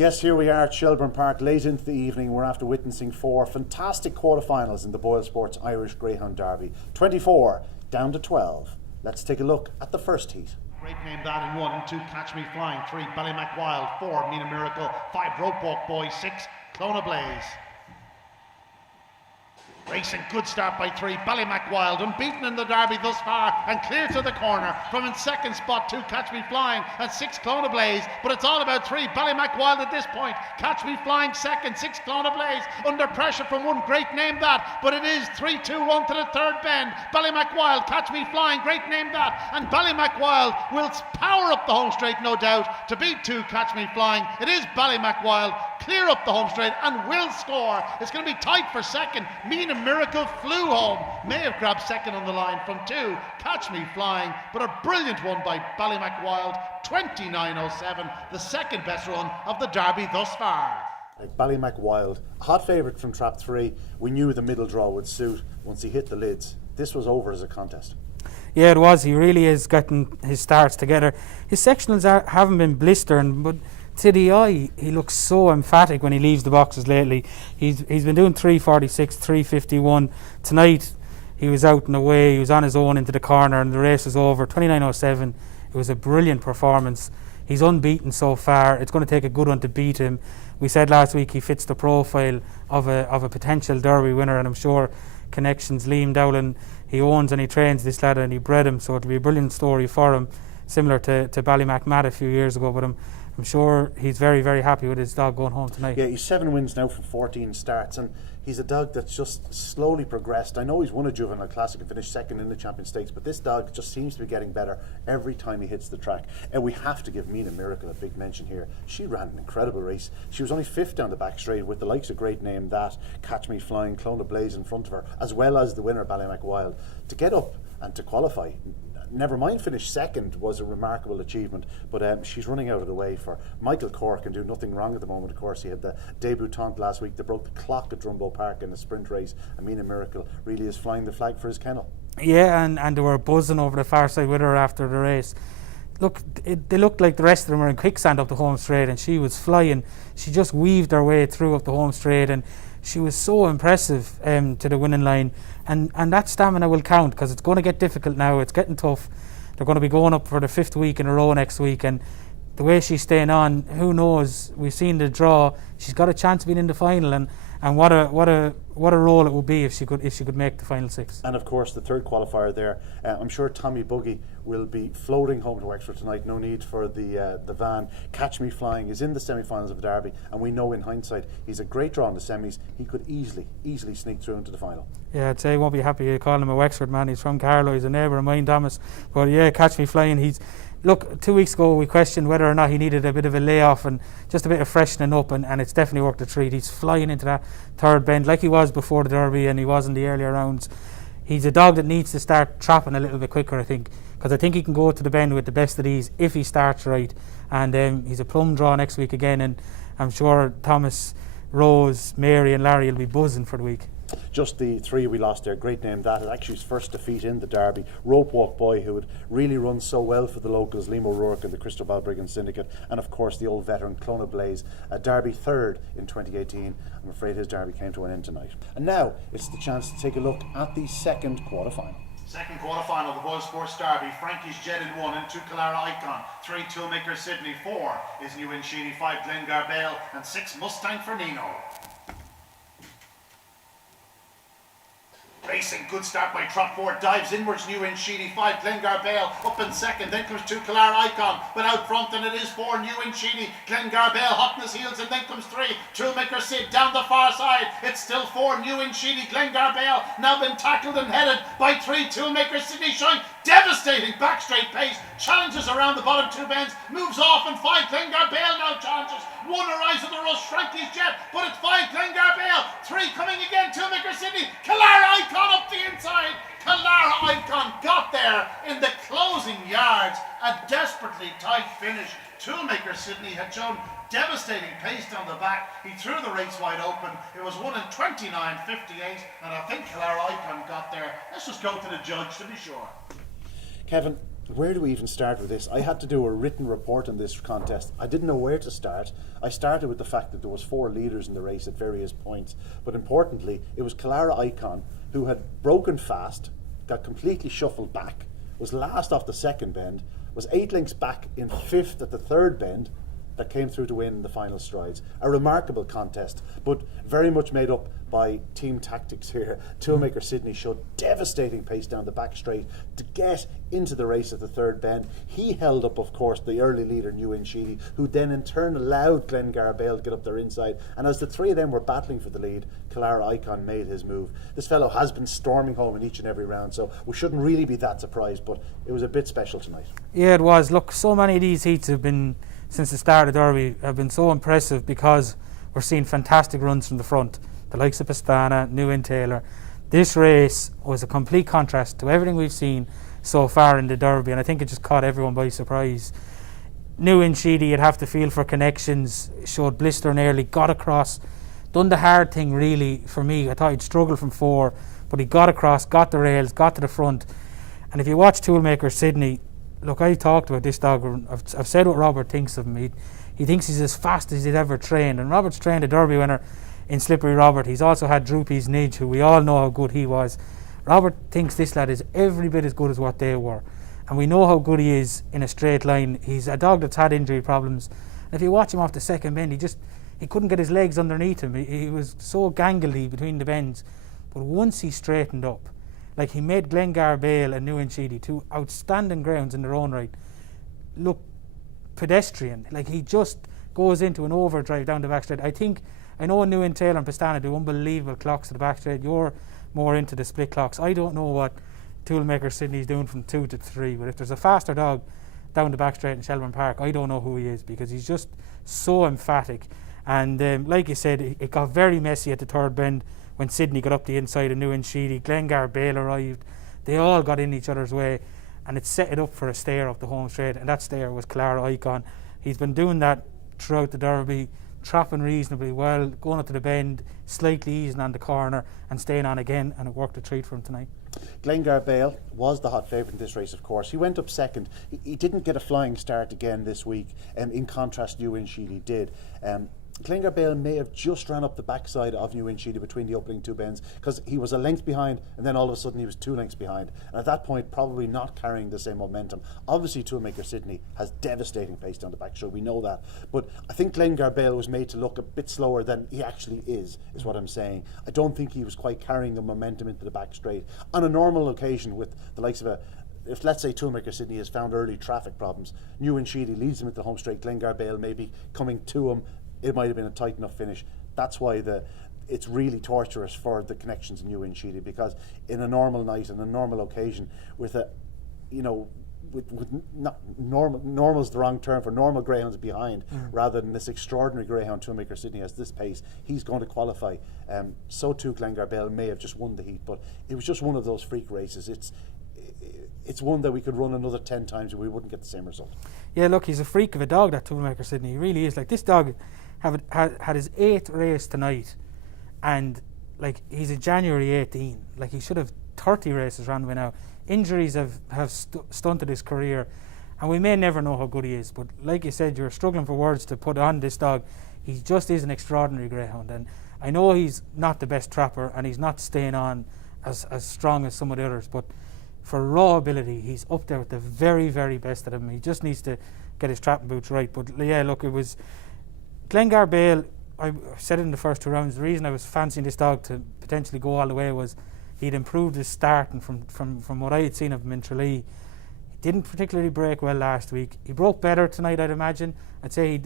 Yes, here we are at Shelbourne Park late into the evening. We're after witnessing 4 fantastic quarterfinals in the BoyleSports Irish Greyhound Derby. 24 down to 12. Let's take a look at the first heat. Great name that in 1 and 2, Catch Me Flying. 3, Ballymac Wild. 4, Mean a Miracle. 5, Rope Walk Boy. 6, Clona Blaze. Racing, good start by 3, Ballymac Wild, unbeaten in the Derby thus far and clear to the corner. From in second spot, 2, Catch Me Flying and 6, Clona Blaze. But it's all about 3, Ballymac Wild at this point. Catch Me Flying second, 6, Clona Blaze. Under pressure from 1, great name that. But it is 3, 2, 1 to the third bend. Ballymac Wild, Catch Me Flying, great name that. And Ballymac Wild will power up the home straight, no doubt, to beat 2, Catch Me Flying. It is Ballymac Wild, clear up the home straight and will score. It's going to be tight for second. Mean a Miracle flew home, may have grabbed second on the line from 2, Catch Me Flying, but a brilliant one by Ballymac Wild, 29.07, the second best run of the Derby thus far. Ballymac Wild, hot favourite from trap 3. We knew the middle draw would suit once he hit the lids. This was over as a contest. Yeah, it was. He really is getting his starts together. His sectionals haven't been blistering, but to the eye, he looks so emphatic when he leaves the boxes lately. He's been doing 3:46, 3:51. Tonight, he was out and away. He was on his own into the corner, and the race was over. 29.07. It was a brilliant performance. He's unbeaten so far. It's going to take a good one to beat him. We said last week he fits the profile of a potential Derby winner, and I'm sure connections. Liam Dowling, he owns and he trains this lad, and he bred him, so it'll be a brilliant story for him, similar to Ballymac Matt a few years ago. But I'm sure he's very, very happy with his dog going home tonight. Yeah, he's 7 wins now from 14 starts, and he's a dog that's just slowly progressed. I know he's won a juvenile classic and finished second in the Champion Stakes, but this dog just seems to be getting better every time he hits the track. And we have to give Mean a Miracle a big mention here. She ran an incredible race. She was only 5th down the back straight with the likes of great name that, Catch Me Flying, Clona Blaze in front of her, as well as the winner Ballymac Wild. To get up and to qualify, never mind finish second, was a remarkable achievement, but she's running out of the way for Michael Cork and do nothing wrong at the moment. Of course, he had the debutante last week that broke the clock at Drumbo Park in a sprint race. I mean, a Miracle really is flying the flag for his kennel. Yeah, and they were buzzing over the far side with her after the race. Look, they looked like the rest of them were in quicksand up the home straight, and she was flying. She just weaved her way through up the home straight, and she was so impressive to the winning line. And that stamina will count, because it's going to get difficult now. It's getting tough. They're going to be going up for the 5th week in a row next week, and the way she's staying on, who knows? We've seen the draw. She's got a chance of being in the final, and what a role it would be if she could make the final 6. And of course, the third qualifier there. I'm sure Tommy Buggy will be floating home to Wexford tonight. No need for the van. Catch Me Flying is in the semi-finals of the Derby, and we know in hindsight he's a great draw in the semis. He could easily sneak through into the final. Yeah, I'd say he won't be happy to call him a Wexford man. He's from Carlow. He's a neighbour of mine, Thomas. But yeah, Catch Me Flying. Look, 2 weeks ago we questioned whether or not he needed a bit of a layoff and just a bit of freshening up, and it's definitely worked a treat. He's flying into that third bend like he was before the Derby and he was in the earlier rounds. He's a dog that needs to start trapping a little bit quicker, I think, because I think he can go to the bend with the best of these if he starts right. And he's a plum draw next week again, and I'm sure Thomas, Rose, Mary and Larry will be buzzing for the week. Just the 3 we lost there, great name that. It's actually his first defeat in the Derby. Rope Walk Boy, who had really run so well for the locals, Liam O'Rourke and the Crystal Balbriggan Syndicate, and of course the old veteran Clona Blaze, a Derby 3rd in 2018. I'm afraid his Derby came to an end tonight. And now it's the chance to take a look at the second quarterfinal. Second quarterfinal of the BoyleSports Derby. Frankie's Jet in 1 and 2, Kalara Icon. 3, Toolmaker Sydney. 4 is New In Sheedy. 5, Glengar Bale. And 6, Mustang for Nino. Racing, good start by Trot 4, dives inwards, New In Sheedy. 5, Glengar Bale up in second, then comes 2, Kalara Icon, but out front, and it is 4, New In Sheedy. Glengar Bale hot in his heels, and then comes 3, Toolmaker Sid down the far side. It's still 4, New In Sheedy. Glengar Bale now been tackled and headed by 3, Toolmaker Sydney, showing devastating back straight pace, challenges around the bottom 2 bends, moves off, and 5, Glengar Bale now challenges. 1 arrives at the rush, Frankie's Jet, but it's 5, Glengar Bale. 3 coming again, Toolmaker Sydney. Kalara Icon up the inside. Kalara Icon got there in the closing yards. A desperately tight finish. Toolmaker Sydney had shown devastating pace down the back. He threw the race wide open. It was won in 29.58, and I think Kalara Icon got there. Let's just go to the judge to be sure. Kevin, Where do we even start with this? I had to do a written report on this contest. I didn't know where to start. I started with the fact that there was 4 leaders in the race at various points, but importantly, it was Clara Icon, who had broken fast, got completely shuffled back, was last off the second bend, was 8 lengths back in 5th at the third bend, that came through to win in the final strides. A remarkable contest, but very much made up by team tactics here. Toolmaker Sydney showed devastating pace down the back straight to get into the race at the third bend. He held up, of course, the early leader, New In Sheedy, who then in turn allowed Glengar Bale to get up their inside. And as the 3 of them were battling for the lead, Clara Icon made his move. This fellow has been storming home in each and every round, so we shouldn't really be that surprised, but it was a bit special tonight. Yeah, it was. Look, so many of these heats have been, since the start of Derby, have been so impressive because we're seeing fantastic runs from the front. The likes of Pastana, New In Taylor. This race was a complete contrast to everything we've seen so far in the Derby, and I think it just caught everyone by surprise. New In Sheedy, you'd have to feel for connections, showed blistering early, got across, done the hard thing really for me. I thought he'd struggle from 4, but he got across, got the rails, got to the front. And if you watch Toolmaker Sydney, look, I talked about this dog. I've said what Robert thinks of him. He thinks he's as fast as he'd ever trained. And Robert's trained a Derby winner in Slippery Robert. He's also had Droopy's Nidge, who we all know how good he was. Robert thinks this lad is every bit as good as what they were. And we know how good he is in a straight line. He's a dog that's had injury problems. And if you watch him off the second bend, he couldn't get his legs underneath him. He was so gangly between the bends. But once he straightened up, like he made Glengar Bale and New In Sheedy, 2 outstanding grounds in their own right, look pedestrian. Like he just goes into an overdrive down the back straight. I know New In Taylor and Pastana do unbelievable clocks at the back straight. You're more into the split clocks. I don't know what Toolmaker Sydney's doing from 2 to 3, but if there's a faster dog down the back straight in Shelbourne Park, I don't know who he is, because he's just so emphatic. And like you said, it got very messy at the third bend when Sydney got up the inside of New In Sheedy. Glengar Bale arrived. They all got in each other's way, and it set it up for a stare up the home straight, and that stare was Clara Icon. He's been doing that throughout the Derby, trapping reasonably well, going up to the bend, slightly easing on the corner and staying on again, and it worked a treat for him tonight. Glengar Bale was the hot favourite in this race, of course. He went up second. He didn't get a flying start again this week, in contrast New In Sheedy did. Glengar Bale may have just ran up the backside of New In Sheedy between the opening 2 bends, because he was a length behind and then all of a sudden he was 2 lengths behind, and at that point probably not carrying the same momentum. Obviously Toolmaker Sydney has devastating pace down the back straight, we know that, but I think Glengar Bale was made to look a bit slower than he actually is what I'm saying. I don't think he was quite carrying the momentum into the back straight. On a normal occasion with the likes of if let's say Toolmaker Sydney has found early traffic problems, New In Sheedy leads him into the home straight, Glengar Bale maybe coming to him, it might have been a tight enough finish. That's why it's really torturous for the connections in New In Sheedy, because in a normal night and a normal occasion with not normal's the wrong term for normal greyhounds behind, rather than this extraordinary greyhound Toolmaker Sydney has this pace, he's going to qualify. So too Glengar Bale may have just won the heat, but it was just one of those freak races. It's one that we could run another 10 times and we wouldn't get the same result. Yeah, look, he's a freak of a dog, that Toolmaker Sydney. He really is. Like, this dog had his 8th race tonight, and like he's a January 18. Like, he should have 30 races run by now. Injuries have stunted his career, and we may never know how good he is. But like you said, you're struggling for words to put on this dog. He just is an extraordinary greyhound, and I know he's not the best trapper and he's not staying on as strong as some of the others, but for raw ability, he's up there with the very, very best of them. He just needs to get his trapping boots right. But yeah, look, it was Glengar Bale. I said it in the first 2 rounds. The reason I was fancying this dog to potentially go all the way was he'd improved his start, and from what I had seen of him in Tralee, he didn't particularly break well last week. He broke better tonight, I'd imagine. I'd say,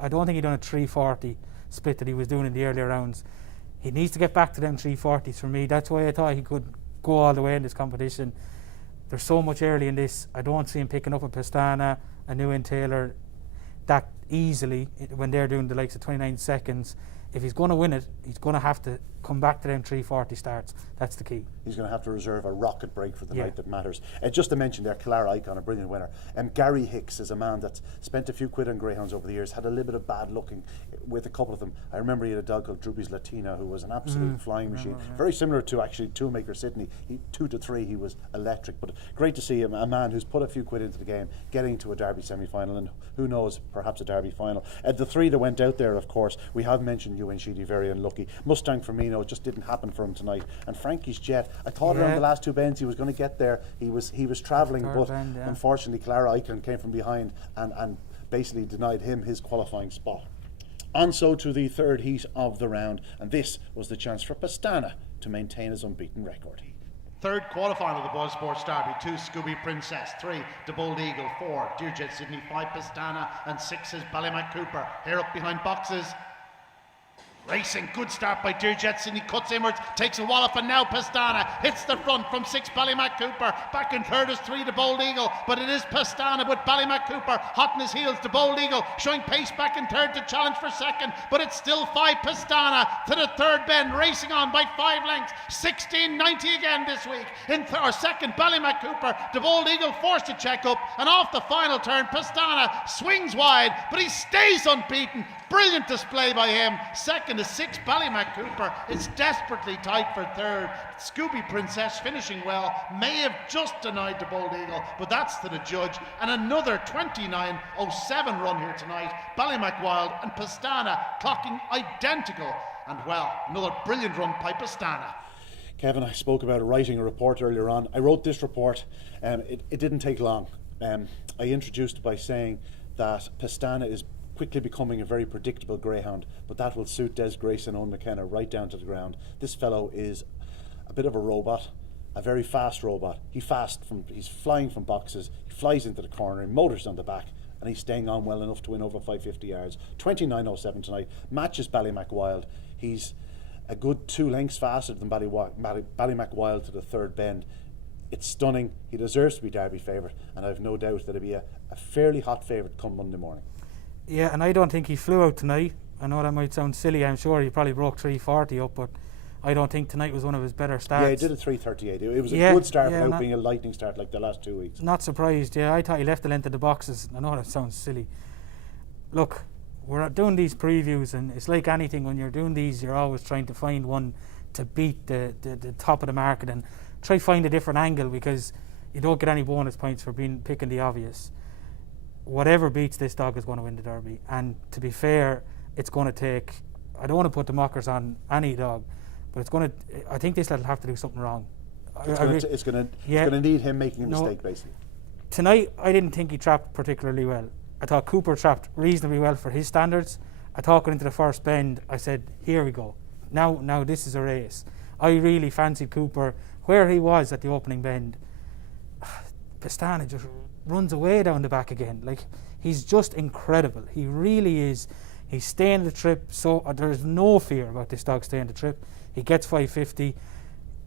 I don't think he'd done a 340 split that he was doing in the earlier rounds. He needs to get back to them 340s for me. That's why I thought he could go all the way in this competition. There's so much early in this. I don't see him picking up a Pastana, a New In Taylor that easily when they're doing the likes of 29 seconds. If he's going to win it, he's going to have to come back to them 340 starts. That's the key. He's going to have to reserve a rocket break for the night that matters. Just to mention there, Clara Icon, a brilliant winner. Gary Hicks is a man that's spent a few quid on greyhounds over the years, had a little bit of bad luck with a couple of them. I remember he had a dog called Droopy's Latina who was an absolute flying machine. Very similar to actually Toolmaker Sydney. 2 to 3 he was electric, but great to see him, a man who's put a few quid into the game, getting to a Derby semi-final, and who knows, perhaps a Derby final. The 3 that went out there, of course, we have mentioned Ewan Sheedy, very unlucky. Mustang Firmino, it just didn't happen for him tonight. And Frankie's Jet, I thought around the last 2 bends he was going to get there. He was travelling, but unfortunately Clara Icon came from behind and basically denied him his qualifying spot. On so to the third heat of the round, and this was the chance for Pastana to maintain his unbeaten record. Third quarterfinal of the BoyleSports Derby. 2 Scooby Princess, 3 The Bold Eagle, 4 Dearjet Sydney, 5 Pastana, and 6 is Ballymac Cooper. Here up behind boxes. Racing, good start by Dearjet Sydney, cuts inwards, takes a wallop, and now Pastana hits the front from 6 Ballymac Cooper. Back in third is 3 The Bold Eagle, but it is Pastana with Ballymac Cooper hot in his heels. The Bold Eagle showing pace back in third to challenge for second, but it's still 5 Pastana to the third bend, racing on by 5 lengths. 16.90 again this week. In second, Ballymac Cooper. The Bold Eagle forced to check up, and off the final turn, Pastana swings wide, but he stays unbeaten. Brilliant display by him. Second is 6 Ballymac Cooper. It's desperately tight for third. Scooby Princess finishing well. May have just denied the Bold Eagle, but that's to the judge. And another 29.07 run here tonight. Ballymac Wild and Pastana clocking identical. And well, another brilliant run by Pastana. Kevin, I spoke about writing a report earlier on. I wrote this report. It didn't take long. I introduced by saying that Pastana is quickly becoming a very predictable greyhound, but that will suit Des Grace and Owen McKenna right down to the ground. This fellow is a bit of a robot, a very fast robot. He's flying from boxes, he flies into the corner, he motors on the back, and he's staying on well enough to win over 550 yards. 29.07 tonight, matches Ballymac Wild. He's a good 2 lengths faster than Ballymac Wild to the third bend. It's stunning. He deserves to be Derby favourite, and I've no doubt that he'll be a fairly hot favourite come Monday morning. Yeah, and I don't think he flew out tonight. I know that might sound silly. I'm sure he probably broke 340 up, but I don't think tonight was one of his better starts. Yeah, he did a 338. It was a good start without being a lightning start like the last 2 weeks. Not surprised, yeah. I thought he left the length of the boxes. I know that sounds silly. Look, we're doing these previews, and it's like anything. When you're doing these, you're always trying to find one to beat the top of the market and try find a different angle, because you don't get any bonus points for picking the obvious. Whatever beats this dog is going to win the Derby, and to be fair, it's going to take, I don't want to put the mockers on any dog, but I think this will have to do something wrong. It's going to need him making a mistake, basically. Tonight, I didn't think he trapped particularly well. I thought Cooper trapped reasonably well for his standards. I thought going into the first bend, I said, here we go. Now this is a race. I really fancied Cooper where he was at the opening bend. Pastana just runs away down the back again. Like, he's just incredible. He really is. He's staying the trip, so there's no fear about this dog staying the trip. He gets 550.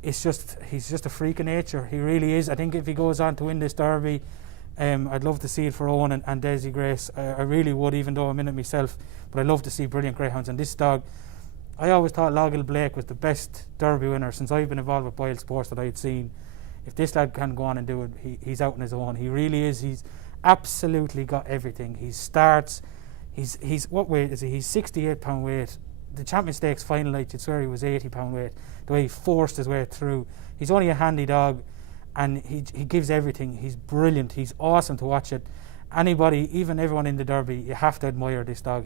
He's just a freak of nature. He really is. I think if he goes on to win this Derby, I'd love to see it for Owen and Desi Grace. I really would, even though I'm in it myself. But I'd love to see brilliant greyhounds. And this dog, I always thought Logill Blake was the best Derby winner since I've been involved with BoyleSports that I'd seen. If this lad can go on and do it, he's out on his own. He really is. He's absolutely got everything. He starts. He's what weight is he? He's 68 pound weight. The Champion Stakes final night, you'd swear he was 80 pound weight. The way he forced his way through. He's only a handy dog, and he gives everything. He's brilliant. He's awesome to watch it. Anybody, even everyone in the Derby, you have to admire this dog.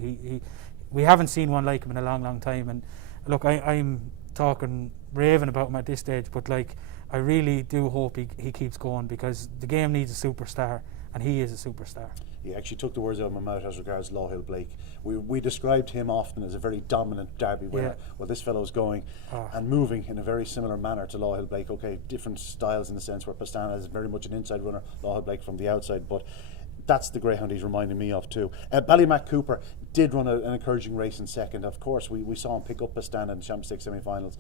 We haven't seen one like him in a long, long time. And look, I'm talking raving about him at this stage, but like, I really do hope he keeps going, because the game needs a superstar, and he is a superstar. He actually took the words out of my mouth as regards Logill Blake. We described him often as a very dominant Derby winner. Yeah. Well, this fellow's going and moving in a very similar manner to Logill Blake. Okay, different styles in the sense where Pastana is very much an inside runner, Logill Blake from the outside, but that's the greyhound he's reminding me of too. Ballymac Cooper did run an encouraging race in second. Of course, we saw him pick up Pastana in the Champions Stakes semi-finals.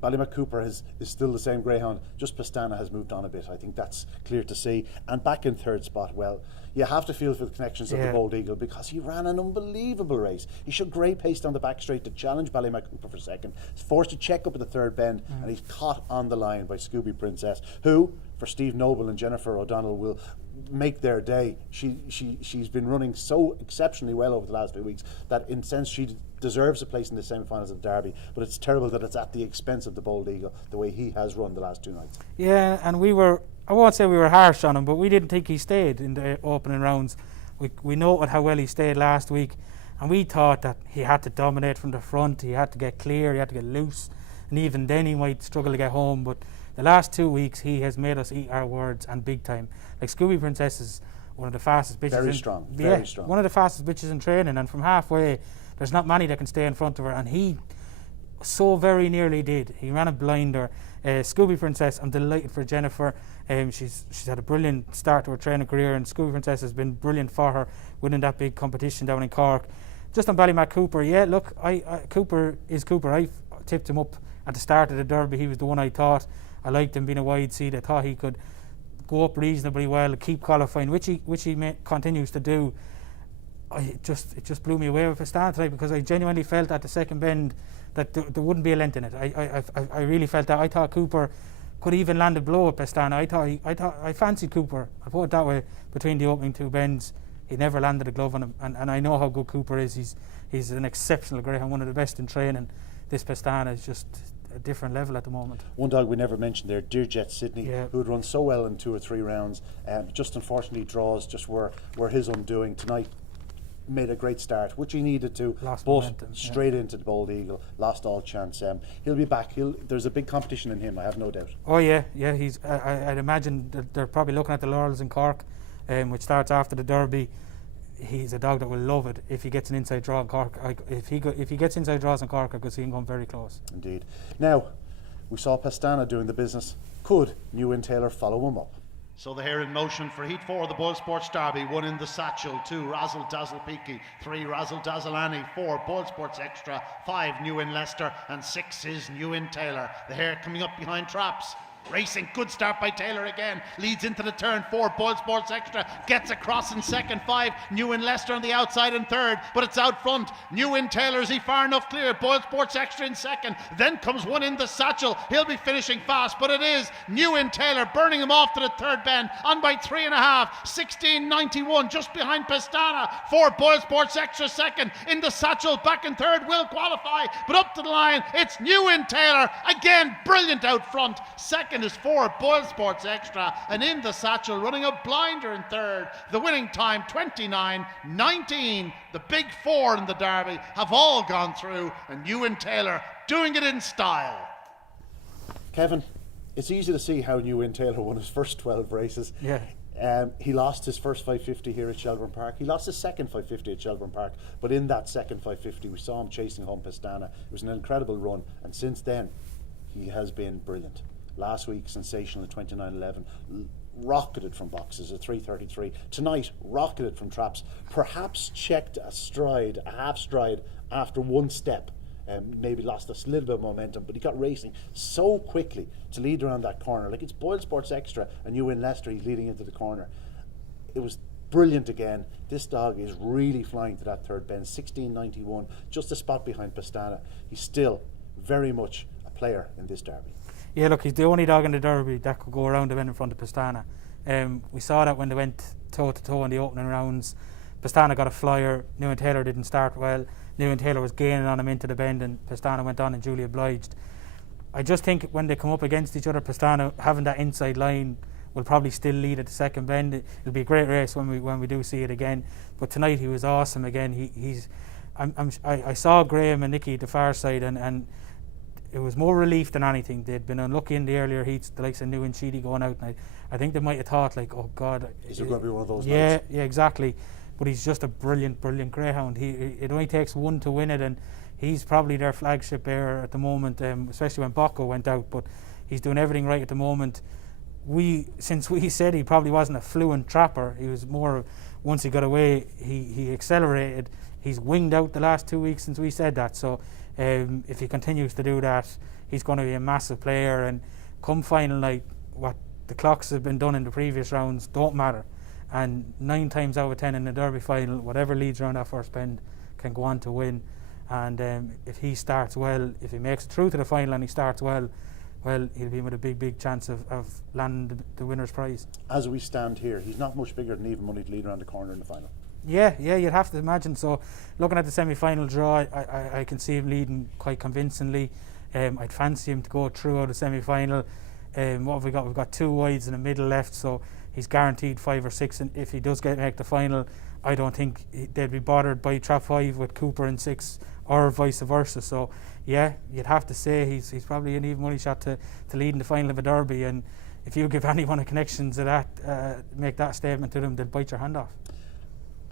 Ballymac Cooper is still the same greyhound, just Pastana has moved on a bit. I think that's clear to see. And back in third spot, well, you have to feel for the connections of the Bold Eagle, because he ran an unbelievable race. He showed great pace down the back straight to challenge Ballymac Cooper for second. He's forced to check up at the third bend, and he's caught on the line by Scooby Princess, who, for Steve Noble and Jennifer O'Donnell, make their day. She's been running so exceptionally well over the last few weeks that in a sense she deserves a place in the semi-finals of the Derby, but it's terrible that it's at the expense of the Bold Eagle the way he has run the last 2 nights. Yeah, and I won't say we were harsh on him, but we didn't think he stayed in the opening rounds. We noted how well he stayed last week, and we thought that he had to dominate from the front, he had to get clear, he had to get loose, and even then he might struggle to get home. But the last 2 weeks he has made us eat our words, and big time. Like Scooby Princess is one of the fastest bitches. Very strong. One of the fastest bitches in training, and from halfway there's not many that can stay in front of her, and he so very nearly did. He ran a blinder. Scooby Princess, I'm delighted for Jennifer. She's had a brilliant start to her training career, and Scooby Princess has been brilliant for her, winning that big competition down in Cork. Just on Ballymac Cooper, yeah, look, Cooper is Cooper. I tipped him up at the start of the Derby. He was the one I thought. I liked him being a wide seed. I thought he could go up reasonably well, keep qualifying, which he continues to do. It just blew me away with Pastana tonight, because I genuinely felt at the second bend that there wouldn't be a length in it. I really felt that. I thought Cooper could even land a blow at Pastana. I fancied Cooper. I put it that way between the opening 2 bends. He never landed a glove on him, and I know how good Cooper is. He's an exceptional greyhound, one of the best in training. This Pastana is just a different level at the moment. One dog we never mentioned there, Dearjet Sydney, Yeah. who had run so well in 2 or 3 rounds, just unfortunately draws just were his undoing tonight. Made a great start, which he needed to, Lost but momentum, straight into the Bold Eagle, lost all chance. He'll be back. There's a big competition in him, I have no doubt. Oh yeah. He's. I'd imagine that they're probably looking at the Laurels in Cork, which starts after the Derby. He's a dog that will love it if he gets an inside draw in Cork. If he gets inside draws in Cork, I could see him going very close. Indeed. Now, we saw Pastana doing the business. Could Ewan Taylor follow him up? So the hair in motion for Heat 4 of the BoyleSports Derby. 1 in the Satchel, 2 Razzle Dazzle Peaky, 3 Razzle Dazzle Annie, 4 BoyleSports Extra, 5 New in Leicester, and 6 is New in Taylor. The hair coming up behind Traps. Racing, good start by Taylor again, leads into the turn, 4 BoyleSports Extra, gets across in second, 5 New in Leicester on the outside in third, but it's out front. New in Taylor, is he far enough clear? BoyleSports Extra in second, then comes 1 in the Satchel. He'll be finishing fast, but it is New in Taylor burning him off to the third bend, on by 3.5, 16.91, just behind Pastana. 4 BoyleSports Extra second, in the Satchel back in third, will qualify, but up to the line it's New in Taylor again, brilliant out front. Second is 4 BoyleSports Extra, and in the Satchel running a blinder in third. The winning time 29.19. The big 4 in the Derby have all gone through, and Ewan Taylor doing it in style. Kevin, it's easy to see how Ewan Taylor won his first 12 races. Yeah. He lost his first 550 here at Shelbourne Park. He lost his second 550 at Shelbourne Park, but in that second 550 we saw him chasing home Pastana. It was an incredible run, and since then he has been brilliant. Last week, sensational at 29.11, rocketed from boxes at 3.33. Tonight, rocketed from traps, perhaps checked a half stride after 1 step. Maybe lost a little bit of momentum, but he got racing so quickly to lead around that corner. Like, it's BoyleSports Extra and you in Leicester, he's leading into the corner. It was brilliant again. This dog is really flying to that third bend, 16.91, just a spot behind Pastana. He's still very much a player in this Derby. Yeah, look, he's the only dog in the Derby that could go around the bend in front of Pastana. We saw that when they went toe-to-toe in the opening rounds. Pastana got a flyer. Ewan Taylor didn't start well. Ewan Taylor was gaining on him into the bend, and Pastana went on and duly obliged. I just think when they come up against each other, Pastana having that inside line will probably still lead at the second bend. It'll be a great race when we do see it again. But tonight he was awesome again. I saw Graham and Nicky at the far side, and it was more relief than anything. They'd been unlucky in the earlier heats, the likes of New and Sheedy going out, and I think they might have thought, like, oh God, is it going to be one of those nights? nights? Yeah, exactly. But he's just a brilliant greyhound. It only takes 1 to win it, and he's probably their flagship bearer at the moment, especially when Bocco went out. But he's doing everything right at the moment. Since we said he probably wasn't a fluent trapper, he was more, once he got away, he accelerated. He's winged out the last 2 weeks since we said that. So if he continues to do that, he's going to be a massive player. And come final night, what the clocks have been done in the previous rounds don't matter. And 9 times out of 10 in the Derby final, whatever leads around that first bend can go on to win. And if he starts well, if he makes it through to the final and he starts well well, he'll be with a big chance of landing the winner's prize. As we stand here, he's not much bigger than even money to lead around the corner in the final. Yeah, you'd have to imagine. So, looking at the semi-final draw, I can see him leading quite convincingly. I'd fancy him to go through out the semi-final. What have we got? We've got 2 wides in the middle left, so he's guaranteed 5 or 6. And if he does make the final, I don't think they'd be bothered by trap 5 with Cooper in 6, or vice versa. So, yeah, you'd have to say he's probably an even money shot to lead in the final of a derby. And if you give anyone a connection to that, make that statement to them, they'll bite your hand off.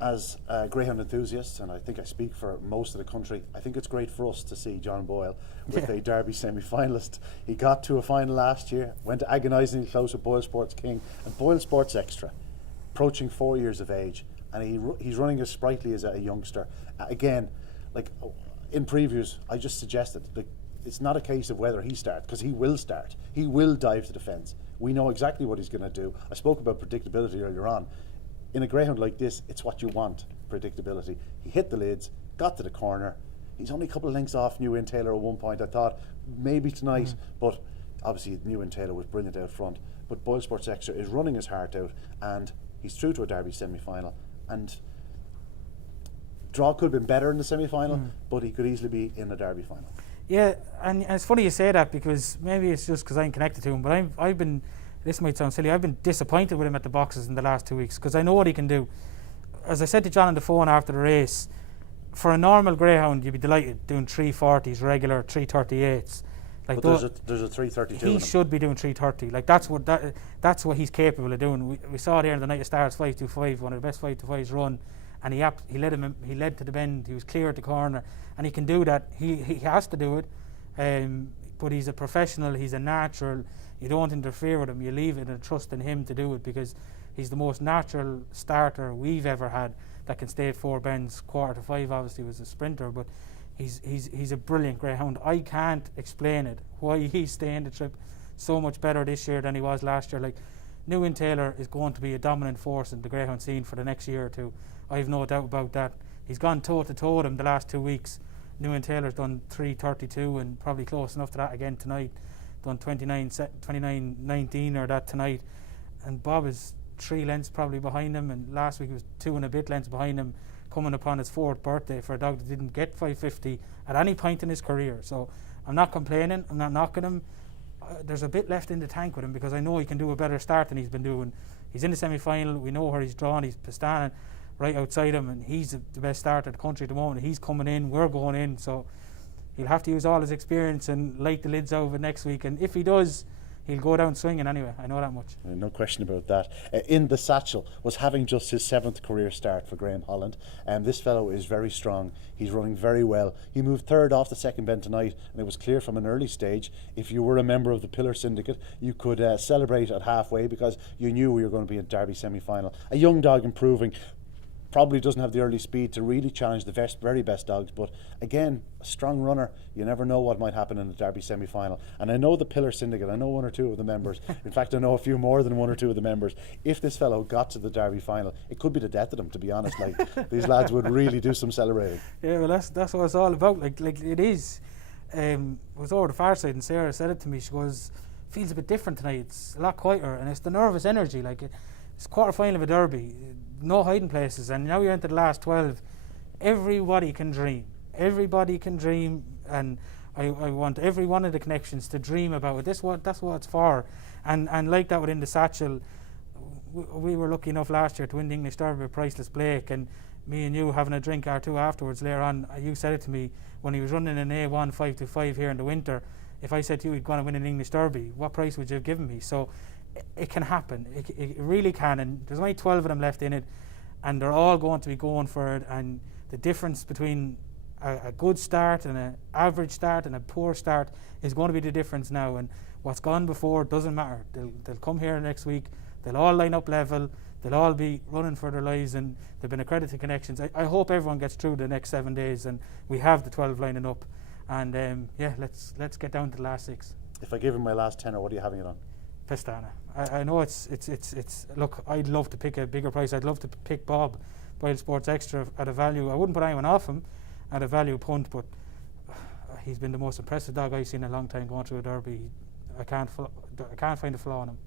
As a Greyhound enthusiast, and I think I speak for most of the country, I think it's great for us to see John Boyle with a Derby semi-finalist. He got to a final last year, went agonisingly close with BoyleSports King, and BoyleSports Extra, approaching 4 years of age, and he's running as sprightly as a youngster. Again, like in previews, I just suggested that it's not a case of whether he starts, because he will start. He will dive to the fence. We know exactly what he's going to do. I spoke about predictability earlier on. In a Greyhound like this, it's what you want, predictability. He hit the lids, got to the corner. He's only a couple of lengths off New Inn Taylor at one point. I thought maybe tonight, but obviously New Inn Taylor was brilliant out front. But BoyleSports Extra is running his heart out, and he's through to a Derby semi-final. And draw could have been better in the semi-final, but he could easily be in the Derby final. Yeah, and it's funny you say that, because maybe it's just because I'm connected to him, but I've been, this might sound silly, I've been disappointed with him at the boxes in the last 2 weeks, because I know what he can do. As I said to John on the phone after the race, for a normal Greyhound, you'd be delighted doing 340s regular, 338s. Like, but there's a 332. He should be doing 330. Like, that's what he's capable of doing. We saw there in the night of stars 525, one of the best 525s run, and he led to the bend. He was clear at the corner, and he can do that. He has to do it. But he's a professional. He's a natural. You don't interfere with him. You leave it and trust in him to do it, because he's the most natural starter we've ever had that can stay at 4 bends. 4:45 obviously was a sprinter, but he's a brilliant Greyhound. I can't explain it, why he's staying the trip so much better this year than he was last year. Like, New Inn Taylor is going to be a dominant force in the Greyhound scene for the next year or two. I have no doubt about that. He's gone toe to toe with him the last 2 weeks. New Inn Taylor's done 3:32 and probably close enough to that again tonight. Done 29:19 or that tonight. And Bob is 3 lengths probably behind him, and last week he was 2 and a bit lengths behind him, coming upon his 4th birthday for a dog that didn't get 550 at any point in his career. So I'm not complaining, I'm not knocking him. There's a bit left in the tank with him, because I know he can do a better start than he's been doing. He's in the semi-final, we know where he's drawn, he's Pastana right outside him, and he's the best starter in the country at the moment. He's coming in, we're going in, so he'll have to use all his experience and light the lids out of it next week. And if he does, he'll go down swinging anyway. I know that much. No question about that. In the satchel was having just his 7th career start for Graham Holland. This fellow is very strong. He's running very well. He moved 3rd off the second bend tonight, and it was clear from an early stage, if you were a member of the Pillar Syndicate, you could celebrate at halfway, because you knew we were going to be in Derby semi-final. A young dog improving. Probably doesn't have the early speed to really challenge the very best dogs, but again, a strong runner. You never know what might happen in the Derby semi-final. And I know the Pillar Syndicate, I know 1 or 2 of the members. In fact, I know a few more than 1 or 2 of the members. If this fellow got to the Derby final, it could be the death of them, to be honest. Like, these lads would really do some celebrating. Yeah, well, that's what it's all about. Like it is. I was over the far side, and Sarah said it to me. She goes, feels a bit different tonight. It's a lot quieter, and it's the nervous energy. Like, it's quarter-final of a derby, no hiding places, and now you're into the last 12. Everybody can dream. Everybody can dream, and I want every one of the connections to dream about it. That's what it's for. And like that within the satchel, we were lucky enough last year to win the English Derby with Priceless Blake, and me and you having a drink or two afterwards later on, you said it to me when he was running an A1 525 here in the winter. If I said to you he'd gone to win an English Derby, what price would you have given me? So it can happen. It really can, and there's only 12 of them left in it, and they're all going to be going for it. And the difference between a good start and an average start and a poor start is going to be the difference now. And what's gone before doesn't matter. They'll come here next week. They'll all line up level. They'll all be running for their lives, and they've been accredited connections. I hope everyone gets through the next 7 days, and we have the 12 lining up. And let's get down to the last 6. If I give him my last tenner, what are you having it on? Pastana. I know it's look, I'd love to pick a bigger price. I'd love to pick Bob BoyleSports Extra at a value. I wouldn't put anyone off him at a value punt, but he's been the most impressive dog I've seen in a long time going through a derby. I can't find a flaw in him.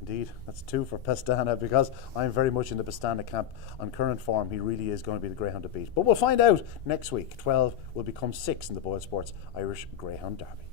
Indeed, that's 2 for Pastana, because I'm very much in the Pastana camp. On current form, he really is going to be the Greyhound to beat. But we'll find out next week. 12 will become 6 in the BoyleSports Irish Greyhound Derby.